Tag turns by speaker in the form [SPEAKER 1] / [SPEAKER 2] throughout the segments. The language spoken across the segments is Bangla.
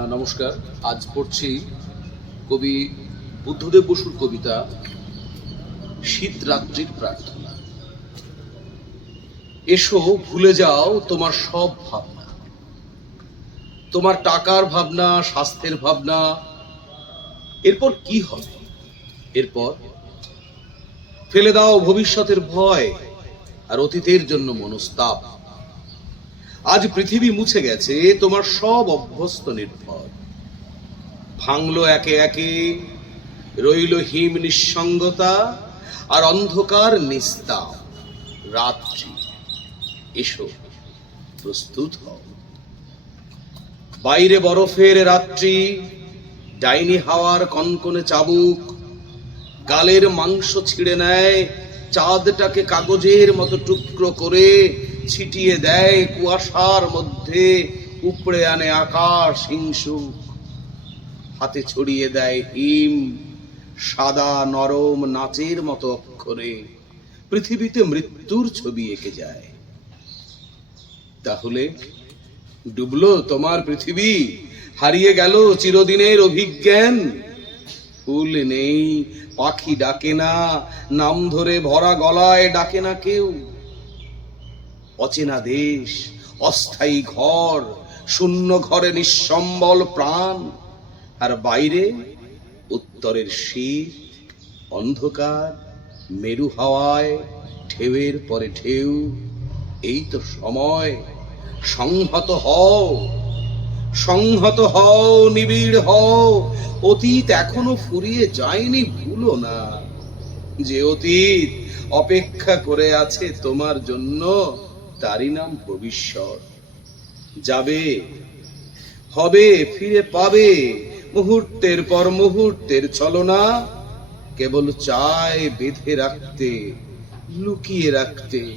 [SPEAKER 1] নমস্কার। আজ পড়ছি কবি বুদ্ধদেব বসুর কবিতা শীত রাত্রির প্রার্থনা। এসো, ভুলে যাও তোমার সব ভাবনা। তোমার টাকার ভাবনা, স্বাস্থ্যের ভাবনা। এরপর কি হবে? এরপর ফেলে দাও ভবিষ্যতের ভয় আর অতীতের জন্য মনস্তাপ। আজ পৃথিবী মুছে গেছে, তোমার সব অভ্যস্ত নির্ভর। ভাঙলো একে একে, রইল হিম নিঃসঙ্গতা আর অন্ধকার নিস্তাপ রাত্রি, এসো, প্রস্তুত হও। বাইরে বরফের রাত্রি, ডাইনি হাওয়ার কনকনে চাবুক, গালের মাংস ছিঁড়ে নেয়, চাঁদটাকে কাগজের মতো টুকরো করে ছিটিয়ে দেয় কুয়াশার মধ্যে, উপড়ে আনে আকাশ হিংসুক। হাতে ছড়িয়ে দেয় হিম, সাদা নরম নাচের মতো অক্ষরে। পৃথিবীতে মৃত্যুর ছবি এঁকে যায়। তাহলে ডুবলো তোমার পৃথিবী, হারিয়ে গেল চিরদিনের অভিজ্ঞান। ফুল নেই, পাখি ডাকে না, নাম ধরে ভরা গলায় ডাকে না কেউ। অচেনা দেশ, অস্থায়ী ঘর, শূন্য ঘরে নিঃসম্বল প্রাণ। আর বাইরে উত্তরের শীত, অন্ধকার, মেরু হাওয়ায়, ঢেউয়ের পরে ঢেউ। এই তো সময়। সংহত হও সংহত হও, নিবিড় হও। অতীত এখনও ফুরিয়ে যায়নি, ভুলো না। যে অতীত অপেক্ষা করে আছে তোমার জন্য তারই নাম ভবিষ্যৎ। যাবে, হবে, ফিরে পাবে। মুহূর্তের পর মুহূর্তের ছলনা কেবল চায় বেঁধে রাখতে, লুকিয়ে রাখতে।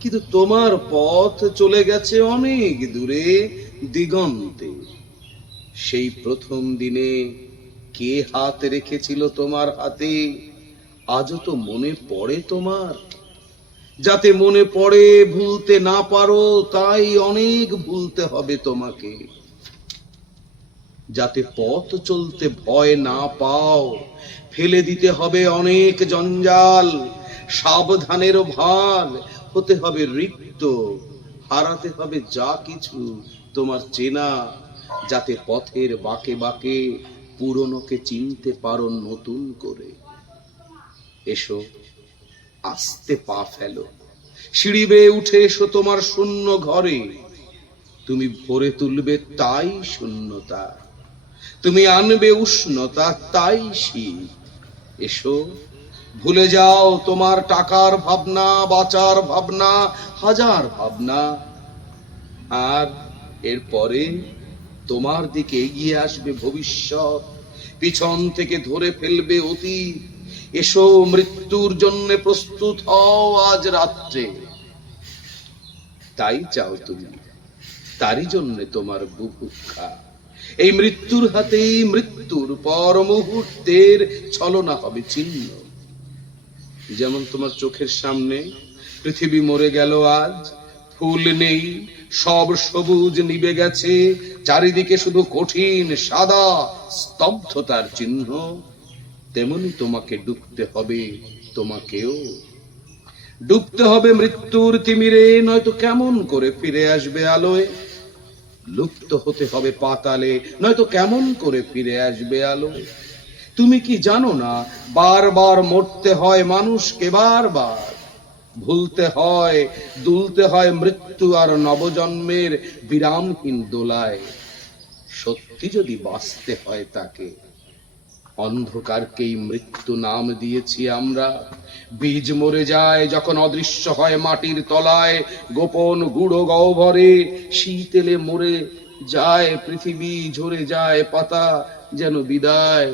[SPEAKER 1] কিন্তু তোমার পথ চলে গেছে অনেক দূরে, দিগন্তে। সেই প্রথম দিনে কে হাত রেখেছিল তোমার হাতে? আজও তো মনে পড়ে তোমার। যাতে মনে পড়ে, ভুলতে না পারো, তাই অনেক ভুলতে হবে তোমাকে। যাতে পথ চলতে ভয় না পাও, ফেলে দিতে হবে অনেক জঞ্জাল, সাবধানের ভার, হতে হবে রিক্ত, হারাতে হবে যা কিছু তোমার চেনা, যাতে পথের বাঁকে বাঁকে পুরনোকে চিনতে পারো নতুন করে। এসো আস্তে পা ফেলো। সিঁড়ি বেয়ে উঠে এসো তোমার শূন্য ঘরে। তুমি ভরে তুলবে তাই শূন্যতা। তুমি আনবে উষ্ণতা তাই শীত। এসো, ভুলে যাও তোমার টাকার ভাবনা, বাঁচার ভাবনা, হাজার ভাবনা। আর এরপরে তোমার দিকে এগিয়ে আসবে ভবিষ্যৎ। পিছন থেকে ধরে ফেলবে অতীত। এসো মৃত্যুর জন্য প্রস্তুত হও আজ রাত্রে। তাই চাও তুমি, তারই জন্য তোমার বুভুক্ষা এই মৃত্যুর হাতেই মৃত্যুর পর মুহূর্তের ছলনা হবে চিহ্ন যেমন তোমার চোখের সামনে পৃথিবী মরে গেল আজ, ফুল নেই, সব সবুজ নিবে গেছে, চারিদিকে শুধু কঠিন সাদা স্তব্ধতার চিহ্ন। তেমনি তোমাকে ডুবতে হবে, তোমাকেও। ডুবতে হবে মৃত্যুর তিমিরে, নয়তো কেমন করে ফিরে আসবে আলোয়? লুপ্ত হতে হবে পাতালে, নয়তো কেমন করে ফিরে আসবে আলো তুমি কি জানো না, বারবার মরতে হয় মানুষকে বারবার। ভুলতে হয়, দুলতে হয় মৃত্যু আর নবজন্মের বিরামহীন দোলায়। সত্যি যদি বাঁচতে হয় তাকে অন্ধকারকেই মৃত্যু নাম দিয়েছি আমরা। বীজ মরে যায় যখন অদৃশ্য হয় মাটির তলায়, গোপন গুঁড়ো গহ্বরে, শীতেলে মরে যায়, পৃথিবী ঝরে যায়, পাতা যেন বিদায়।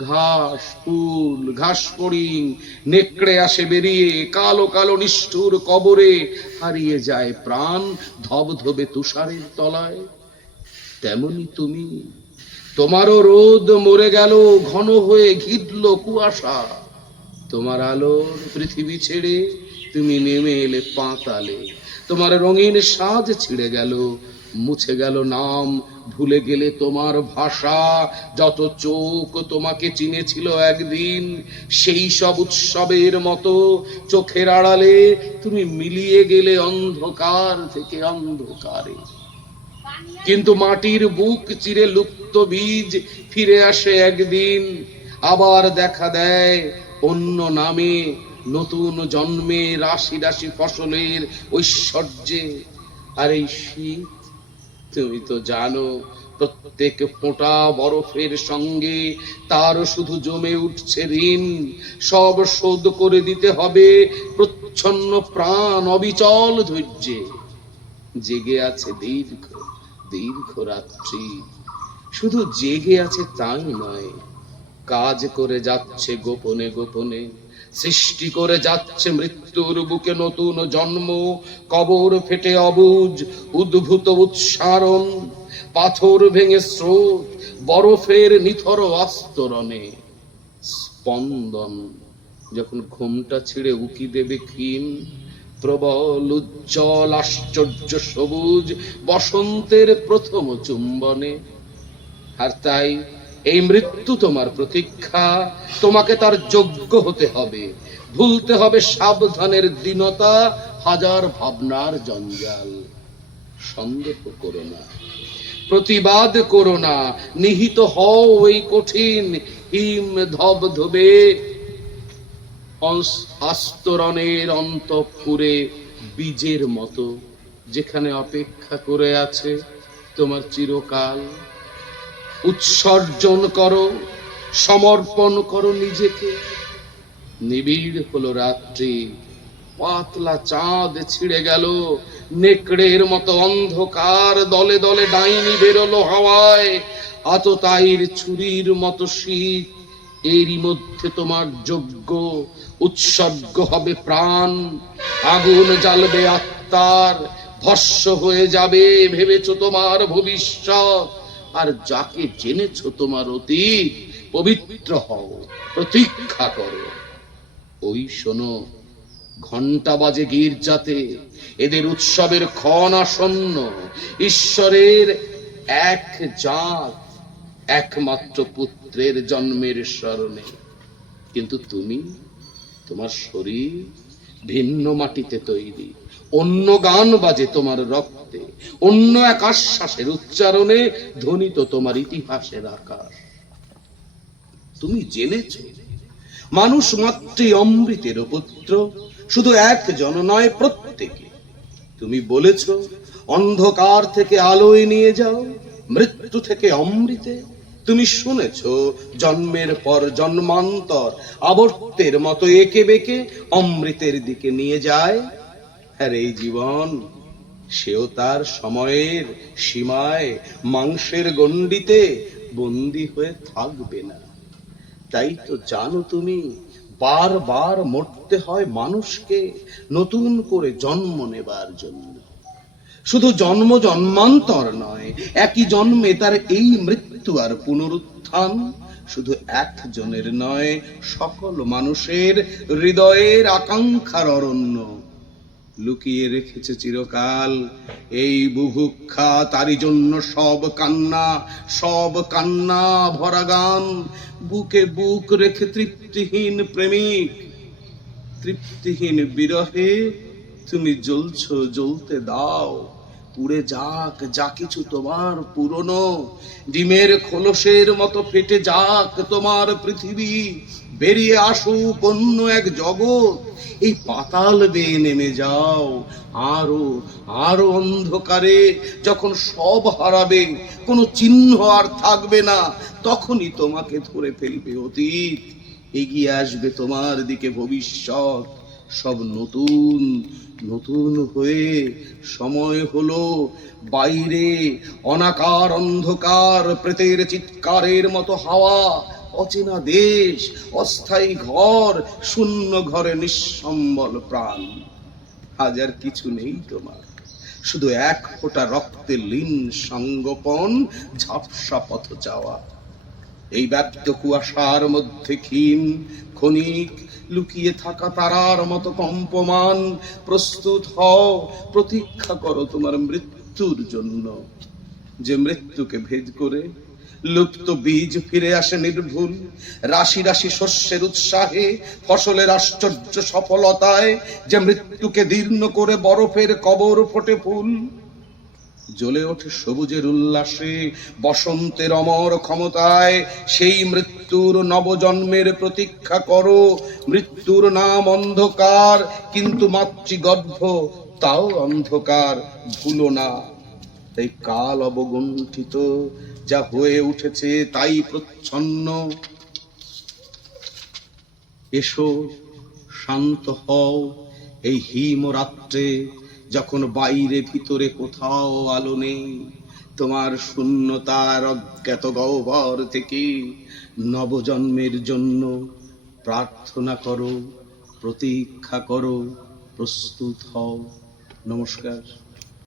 [SPEAKER 1] ঘাস, ফুল, ঘাস ফড়িং নেকড়ে আসে বেরিয়ে, কালো কালো নিষ্ঠুর কবরে হারিয়ে যায় প্রাণ ধবধবে তুষারের তলায়। তেমনি তুমি তোমারও রোদ মরে গেল, ঘন হয়ে ঘিরল কুয়াশা। তোমার আলোর পৃথিবী ছেড়ে তুমি নেমে এলে পাতালে। তোমার রঙিন সাজ ছিঁড়ে গেল, মুছে গেল নাম, ভুলে গেলে তোমার ভাষা। যত চোখ তোমাকে চিনেছিল একদিন, সেই সব উৎসবের মতো চোখের আড়ালে তুমি মিলিয়ে গেলে অন্ধকার থেকে অন্ধকারে। কিন্তু মাটির বুক চিরে লুপ্ত বীজ ফিরে আসে একদিন। আবার দেখা দেয় অন্য নামে নতুন জন্মে রাশি রাশি ফসলের ঐশ্বর্যে। আর এই শীত, তুমি তো জানো, প্রত্যেক ফোঁটা বরফের সঙ্গে তার শুধু জমে উঠছে ঋণ। সব শোধ করে দিতে হবে প্রচ্ছন্ন প্রাণ অবিচল ধৈর্যে। জেগে আছে দীর্ঘ দীর্ঘ রাত্রি। শুধু জেগে আছে তাই নয়, কাজ করে যাচ্ছে গোপনে গোপনে, সৃষ্টি করে যাচ্ছে মৃত্যুর বুকে নতুন জন্ম, কবর ফেটে অবুজ, উদ্ভূত উৎসারণ পাথর ভেঙে স্রোত, বরফের নিথর আস্তরণে স্পন্দন, যখন ঘুমটা ছিঁড়ে উকি দেবে ক্ষীণ প্রবল, উজ্জ্বল, আশ্চর্য সবুজ বসন্তের প্রথম চুম্বনে। আর তাই এই মৃত্যু তোমার প্রতীক্ষা, তোমাকে তার যোগ্য হতে হবে। ভুলতে হবে সাবধানের দীনতা, হাজার ভাবনার জঞ্জাল। সন্দেহ করো না, প্রতিবাদ করো না, নিহিত হও এই কঠিন হিম ধবধবে অস- আস্তরণের অন্তঃপুরে বীজের মতো, যেখানে অপেক্ষা করে আছে তোমার চিরকাল। উৎসর্জন করো, সমর্পণ করো নিজেকে। নিবিড় হলো রাত্রি, পাতলা চাঁদ ছিঁড়ে গেল, নেকড়ের মতো অন্ধকার দলে দলে ডাইনি বেরোলো হাওয়ায়। আততায়ীর ছুরির মতো শীত, এরই মধ্যে তোমার যোগ্য উৎসর্গ হবে প্রাণ। আগুন জ্বালবে আত্মার ভস্য হয়ে যাবে ভেবেছো তোমার ভবিষ্যৎ। আর যাকে জেনেছো তোমার অতীত, পবিত্র হও, প্রতীক্ষা করো। ওই শোনো ঘণ্টা বাজে গির্জাতে এদের উৎসবের ক্ষণ আসন্ন। ঈশ্বরের এক জাত, একমাত্র পুত্রের জন্মের স্মরণে। কিন্তু তুমি তোমার শরীর ভিন্ন মাটিতে তৈরি। অন্য গান বাজে তোমার রক্তে, অন্য এক আশ্বাসের উচ্চারণে ধ্বনিত তোমার ইতিহাসের আকাশ তুমি জেনেছ, মানুষ মাত্রই অমৃতের পুত্র, শুধু এক জন নয় প্রত্যেকে। তুমি বলেছ, অন্ধকার থেকে আলোয় নিয়ে যাও, মৃত্যু থেকে অমৃতে। তুমি শুনেছ, জন্মের পর জন্মান্তর, আবর্তের মতো একে বেঁকে অমৃতের দিকে নিয়ে যায়। আর এই জীবন, সেও তার সময়ের সীমায়, মাংসের গণ্ডিতে বন্দি হয়ে থাকবে না। তাই তো জানো তুমি, বারবার মরতে হয় মানুষকে নতুন করে জন্ম নেবার জন্য। শুধু জন্ম জন্মান্তর নয়, একই জন্মে তার এই মৃত্যু আর পুনরুত্থান শুধু একজনের নয়, সকল মানুষের হৃদয়ের আকাঙ্ক্ষার অরণ্য। লুকিয়ে রেখেছে চিরকাল এই বুভুক্ষা তারই জন্য সব কান্না সব কান্না ভরা গান। বুকে বুক রেখে তৃপ্তিহীন প্রেমিক, তৃপ্তিহীন বিরহে তুমি জ্বলছো, জ্বলতে দাও। পুড়ে যাক, যা কিছু তোমার পুরনো। ডিমের খোলসের মতো ফেটে যাক তোমার পৃথিবী। বেরিয়ে আসুক অন্য এক জগৎ। এই পাতাল বেয়ে নেমে যাও। আরও আরও অন্ধকারে যখন সব হারাবে, কোনো চিহ্ন আর থাকবে না, তখনই তোমাকে ধরে ফেলবে অতীত। এগিয়ে আসবে তোমার দিকে ভবিষ্যৎ। সব নতুন নতুন হয়ে সময় হলো বাইরে। অনাকার অন্ধকার, প্রেতের চিৎকারের মতো হাওয়া, অচেনা দেশ, অস্থায়ী ঘর, শূন্য ঘরে নিঃসম্বল প্রাণ। হাজার কিছু নেই তোমার। শুধু এক ফোঁটা রক্তে লীন সঙ্গোপন, ঝাপসা পথ যাওয়া এই ব্যক্ত কুয়াশার মধ্যে ক্ষীণ ক্ষণিক লুকিয়ে থাকা তারার মতো কম্পমান, প্রস্তুত হও, প্রতীক্ষা করো তোমার মৃত্যুর জন্য। যে মৃত্যুকে ভেদ করে লুপ্ত বীজ ফিরে আসে নির্ভুল, রাশি রাশি শস্যের উৎসাহে, ফসলের আশ্চর্য সফলতায়, যে মৃত্যুকে দীর্ণ করে বরফের কবর ফোটে ফুল জ্বলে ওঠে সবুজের উল্লাসে, বসন্তের অমর ক্ষমতায়। সেই মৃত্যুর নবজন্মের প্রতীক্ষা করো। মৃত্যুর নাম অন্ধকার, কিন্তু মাতৃগর্ভ তাও অন্ধকার, ভুলো না। তাই কাল অবগুণ্ঠিত, যা হয়ে উঠেছে তাই প্রচ্ছন্ন। এসো, শান্ত হও, এই হিম রাত্রে যখন বাইরে ভিতরে কোথাও আলো নেই, তোমার শূন্যতার অজ্ঞাত গহ্বর থেকে নবজন্মের জন্য প্রার্থনা করো, প্রতীক্ষা করো, প্রস্তুত হও। নমস্কার।